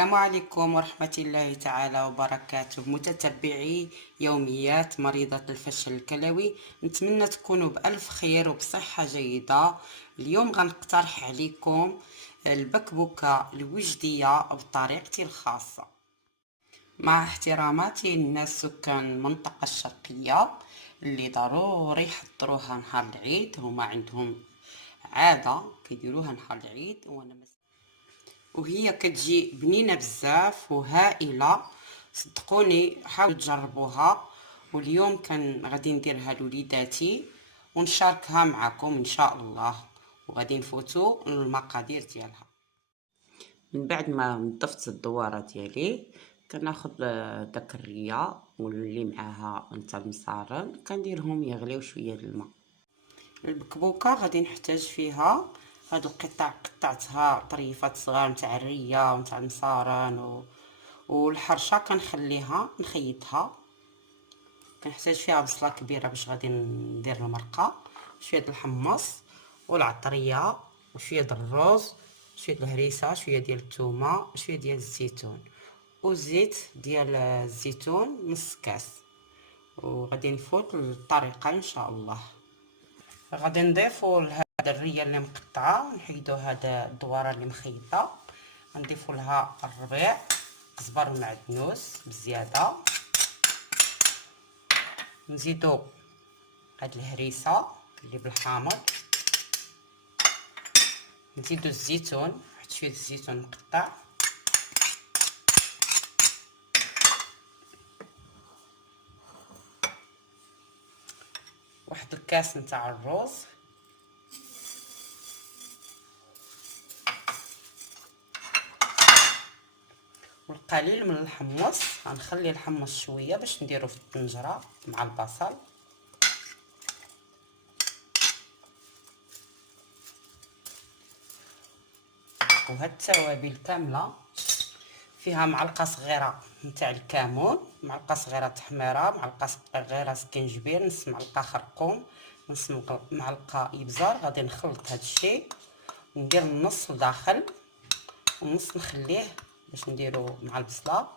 السلام عليكم ورحمة الله تعالى وبركاته، متتبعي يوميات مريضة الفشل الكلوي. نتمنى تكونوا بألف خير وبصحة جيدة. اليوم غنقترح عليكم البكبوكة الوجدية بطريقتي الخاصة. مع احتراماتي للناس سكان المنطقة الشرقية اللي ضروري يحضروها نهار العيد، هما عندهم عادة كيديروها نهار العيد، وهي كتجي بنينه بزاف وهائله. صدقوني حاولوا تجربوها، واليوم كان غادي نديرها لوليداتي ونشاركها معكم ان شاء الله، وغادي نفوتوا المقادير ديالها. من بعد ما نظفت الدواره ديالي كناخذ داك الريه واللي معاها انت المصارن كنديرهم يغليو شويه الماء. البكبوكه غادي نحتاج فيها هاد القطع، قطعتها طريفات صغار نتاع الريه ونتاع المصارن والحرشه كنخليها نخيطها. كنحتاج فيها بصله كبيره باش غادي ندير المرقه، شويه د الحمص والعطريه وشويه د الروز، شويه د الهريسه، شويه ديال الثومه، شويه ديال الزيتون والزيت ديال الزيتون نص كاس. وغادي نفوت للطريقه ان شاء الله. غادي نضيفوا لهاد الريه اللي مقطعه، نحيدوا هاد الدواره اللي مخيطه، نضيفوا لها الربيع، كزبر ومعدنوس بزياده، نزيدوا هاد الهريسه اللي بالحامض، نزيدوا الزيتون، واحد شويه الزيتون مقطع، واحد الكاس نتاع الروز، والقليل من الحمص. غنخلي الحمص شويه باش نديرو في الطنجره مع البصل، وهاد التوابل كامله فيها معلقه صغيره نتاع الكمون، معلقه صغيره تحميره، معلقه صغيره سكنجبير، نص معلقه خرقوم، نص معلقه ابزار. غادي نخلط هاد الشيء وندير النص لداخل والنص نخليه باش نديرو مع البصله.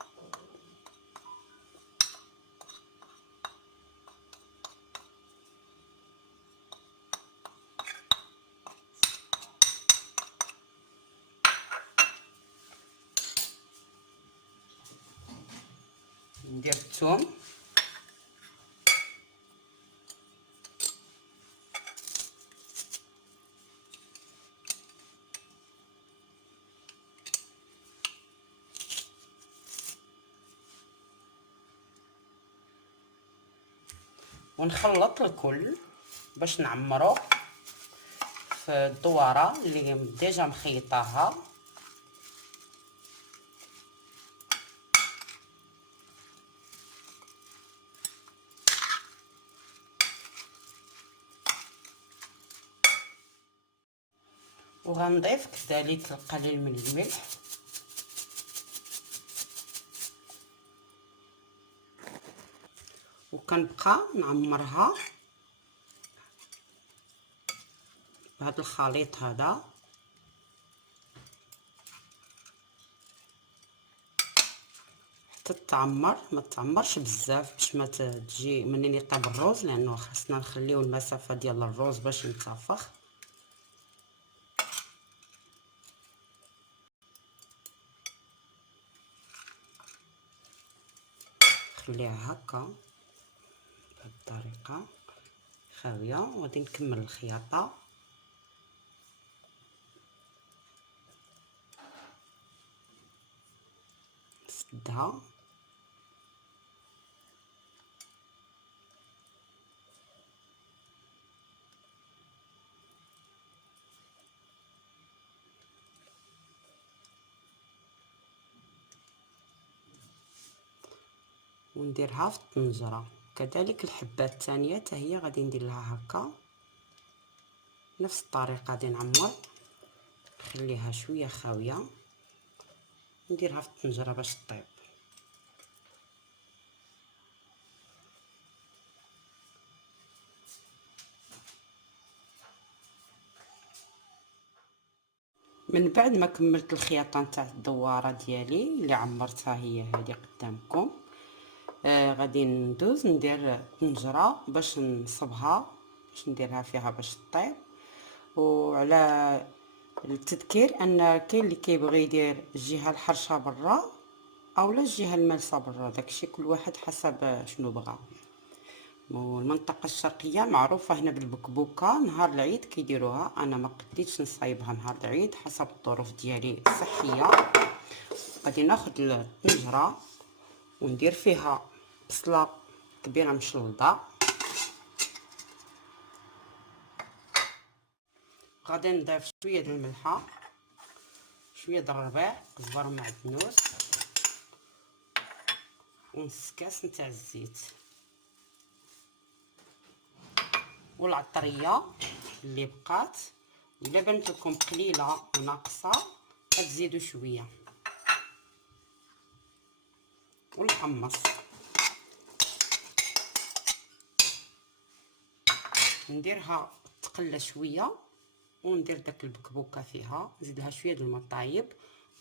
ندير الثوم، ونخلط الكل باش نعمرو في الدواره اللي ديجا مخيطاها. وغنضيف كذلك القليل من الملح، وكنبقى نعمرها بهذا الخليط هذا حتى تعمر. ما تعمرش بزاف باش ما تجي منين يطيب الروز، لانه خاصنا نخليو المسافه ديال الروز باش ينتفخ. خليها هكا بهذه الطريقه خاويه، وغادي نكمل الخياطه. نسدها ونديرها في الطنجره. كذلك الحبات الثانيه حتى هي غادي ندير لها هكا نفس الطريقه. غادي نعمر، نخليها شويه خاويه، نديرها في الطنجره باش طيب. من بعد ما كملت الخياطه نتاع الدواره ديالي اللي عمرتها هي هذه قدامكم، غادي ندوز ندير طنجره باش نصبها، باش نديرها فيها باش طيب. وعلى التذكير ان كاين اللي كيبغي يدير الجهه الحرشه برا اولا الجهه المالسه برا، داكشي كل واحد حسب شنو بغى. والمنطقه الشرقيه معروفه هنا بالبكبوكه، نهار العيد كيديروها، انا ما قديتش نصايبها نهار العيد حسب الظروف ديالي الصحيه. غادي ناخذ الطنجره وندير فيها بصله كبيره مشلضه، غادي نضيف شويه د الملحه، شويه د الربيع، كزبره ومعدنوس، ونص كاس نتاع الزيت. والعطريه اللي بقات الا بانت لكم قليله وناقصه غتزيدوا شويه. والحمص نديرها تقلى شويه، وندير داك البكبوكه فيها، نزيد لها شويه د الماء طايب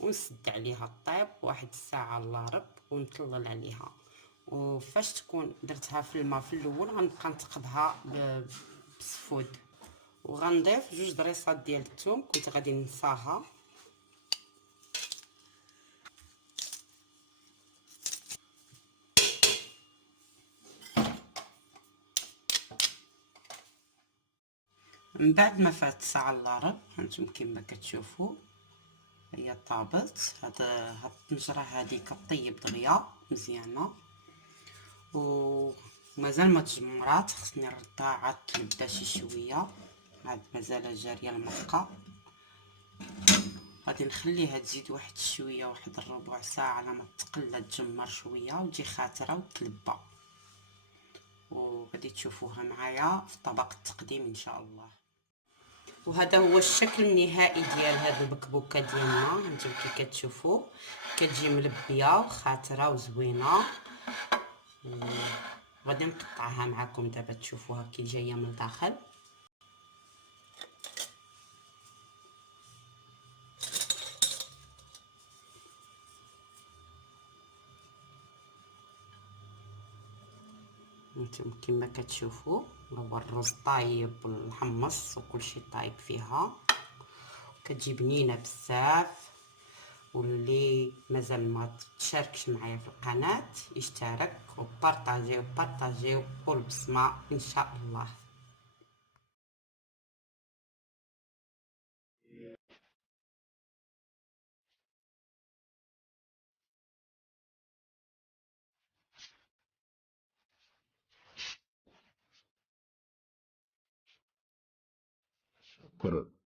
ونسد عليها الطيب واحد الساعه الا ربع ونطلل عليها. وفاش تكون درتها في الماء في الاول غنبقى نتقبها بالسفود، وغنضيف جوج ضريصات ديال الثوم كنت غادي ننساها. من بعد ما فات ساعه الا ربع هانتوما كما كتشوفوا هي طابت. هاد الطنجره هادي كطيب دغيا مزيانه ومازال ما تجمرات، خصني نردها عاد تبدا شي شويه، عاد مازال جاريه المرقه. غادي نخليها تزيد واحد شويه، واحد الربع ساعه على ما تقلى تجمر شويه وتجي خاتره وتلبى. وغادي تشوفوها معايا في طبق التقديم ان شاء الله. وهذا هو الشكل النهائي ديال هاد البكبوكه ديالنا، هانتوما كي كتشوفوا كتجي ملبيه وخاتره وزوينه. غادي نقطعها معكم دابا تشوفوها كي جايه من الداخل. هانتوما كما كتشوفوا هو الرز طايب والحمص وكلشي طايب فيها، كتجي بنينه بزاف. واللي مازال ما تشاركش معايا في القناه يشترك وبارطاجيو والبصمه ان شاء الله. شكرا.